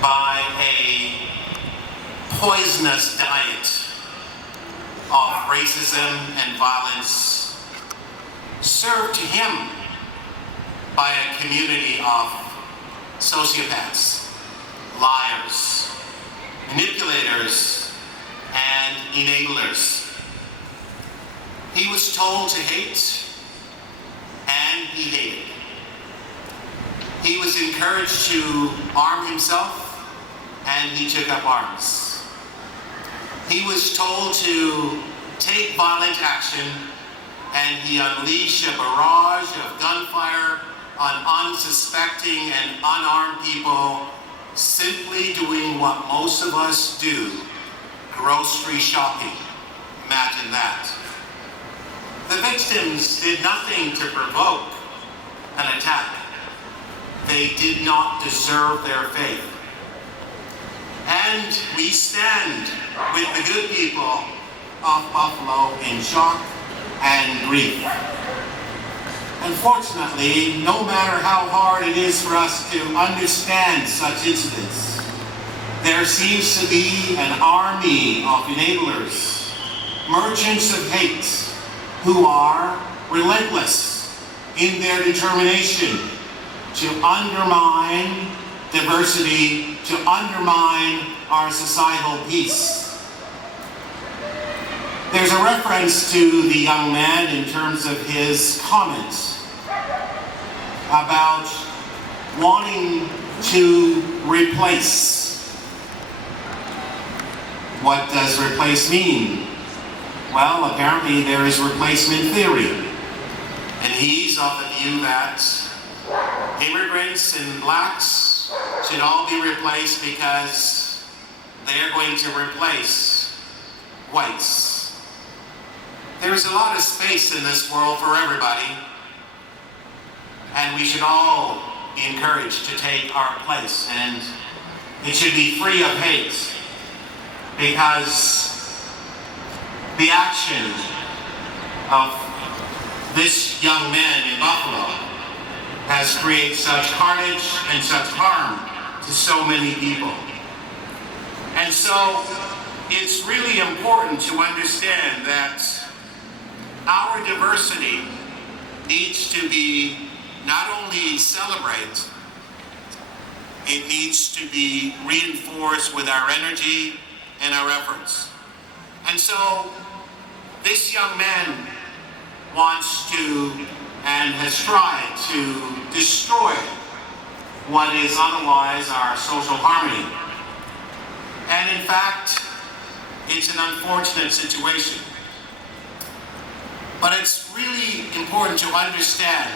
by a poisonous diet of racism and violence served to him by a community of sociopaths, liars, manipulators, and enablers. He was told to hate, and he hated. He was encouraged to arm himself, and he took up arms. He was told to take violent action, and he unleashed a barrage of gunfire on unsuspecting and unarmed people, simply doing what most of us do, grocery shopping. Imagine that. The victims did nothing to provoke an attack. They did not deserve their fate. And we stand with the good people of Buffalo in shock and grief. Unfortunately, no matter how hard it is for us to understand such incidents, there seems to be an army of enablers, merchants of hate, who are relentless in their determination to undermine diversity, to undermine our societal peace. There's a reference to the young man in terms of his comments about wanting to replace. What does replace mean? Well, apparently there is replacement theory, and he's of the view that immigrants and blacks should all be replaced because they're going to replace whites. There's a lot of space in this world for everybody, and we should all be encouraged to take our place, and it should be free of hate, because the action of this young man in Buffalo has created such carnage and such harm to so many people. And so it's really important to understand that our diversity needs to be not only celebrated, it needs to be reinforced with our energy and our efforts. And so this young man wants to and has tried to destroy what is otherwise our social harmony. And in fact, it's an unfortunate situation. But it's really important to understand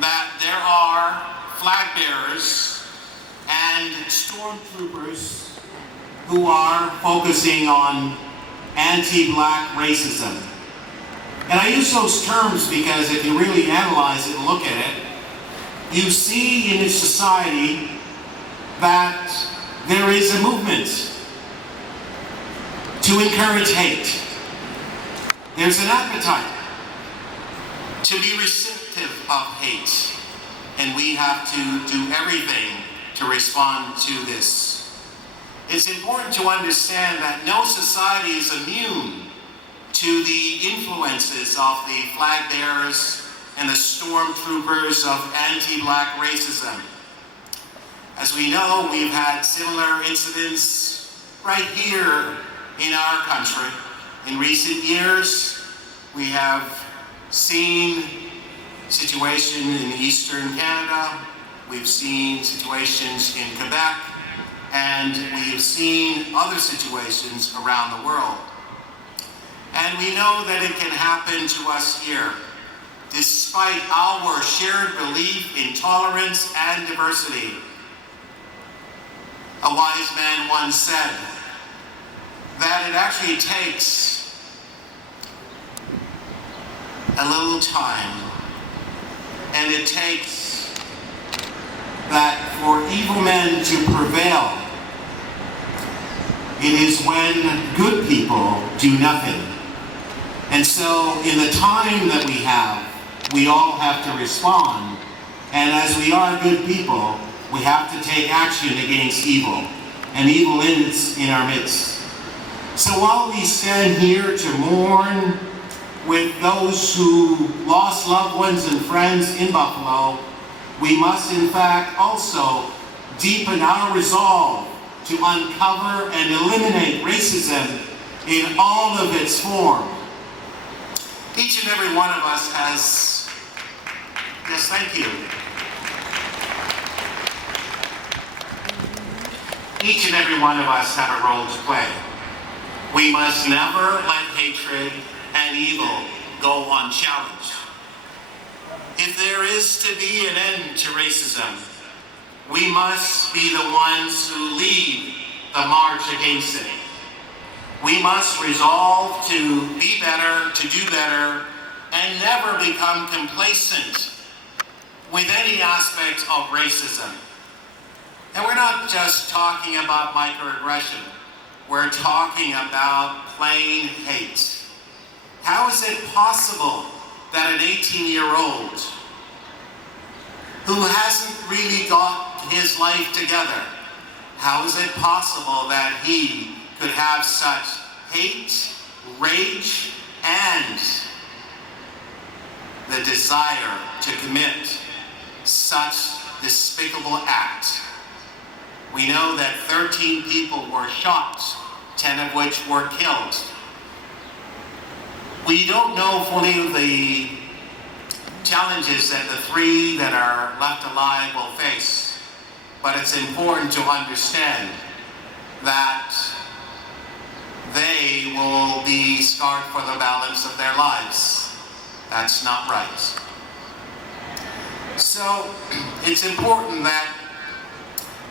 that there are flag bearers and stormtroopers who are focusing on anti-black racism. And I use those terms because if you really analyze it and look at it, you see in a society that there is a movement to encourage hate. There's an appetite to be receptive of hate, and we have to do everything to respond to this. It's important to understand that no society is immune to the influences of the flag bearers and the stormtroopers of anti-black racism. As we know, we've had similar incidents right here in our country. In recent years, we have seen situations in eastern Canada, we've seen situations in Quebec, and we've seen other situations around the world. And we know that it can happen to us here, despite our shared belief in tolerance and diversity. A wise man once said that it actually takes a little time, and it takes that for evil men to prevail, it is when good people do nothing. And so in the time that we have, we all have to respond. And as we are good people, We have to take action against evil, and evil is in our midst. So while we stand here to mourn with those who lost loved ones and friends in Buffalo, we must in fact also deepen our resolve to uncover and eliminate racism in all of its form. Each and every one of us has, yes, thank you. Each and every one of us have a role to play. We must never let hatred and evil go unchallenged. If there is to be an end to racism, we must be the ones who lead the march against it. We must resolve to be better, to do better, and never become complacent with any aspect of racism. And we're not just talking about microaggression. We're talking about plain hate. How is it possible that an 18-year-old who hasn't really got his life together, how is it possible that he could have such hate, rage, and the desire to commit such despicable act? We know that 13 people were shot, 10 of which were killed. We don't know fully the challenges that the 3 that are left alive will face, but it's important to understand that they will be scarred for the balance of their lives. That's not right. So it's important that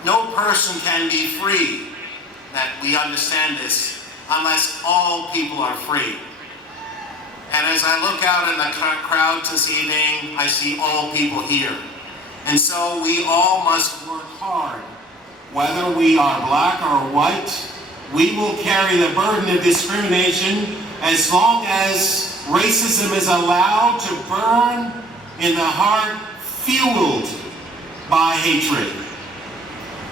no person can be free, that we understand this, unless all people are free. And as I look out in the crowd this evening, I see all people here. And so we all must work hard. Whether we are black or white, we will carry the burden of discrimination as long as racism is allowed to burn in the heart, fueled by hatred.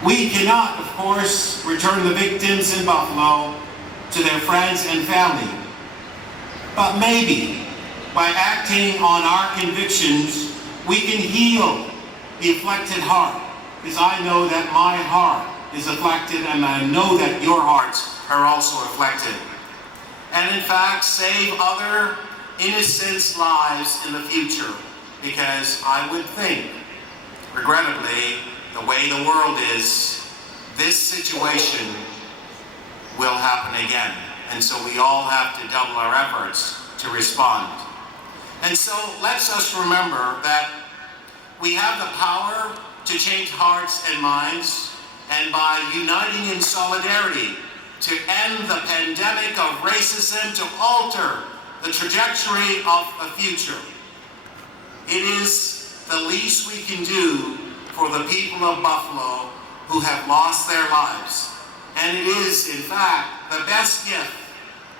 We cannot, of course, return the victims in Buffalo to their friends and family. But maybe, by acting on our convictions, we can heal the afflicted heart. Because I know that my heart is afflicted, and I know that your hearts are also afflicted. And in fact, save other innocents' lives in the future. Because I would think, regrettably, the way the world is, this situation will happen again. And so we all have to double our efforts to respond. And so let's just remember that we have the power to change hearts and minds, and by uniting in solidarity to end the pandemic of racism, to alter the trajectory of the future. It is the least we can do for the people of Buffalo who have lost their lives. And it is, in fact, the best gift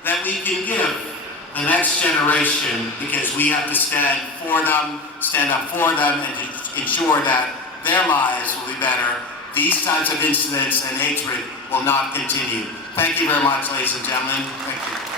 that we can give the next generation, because we have to stand up for them, and to ensure that their lives will be better. These types of incidents and hatred will not continue. Thank you very much, ladies and gentlemen. Thank you.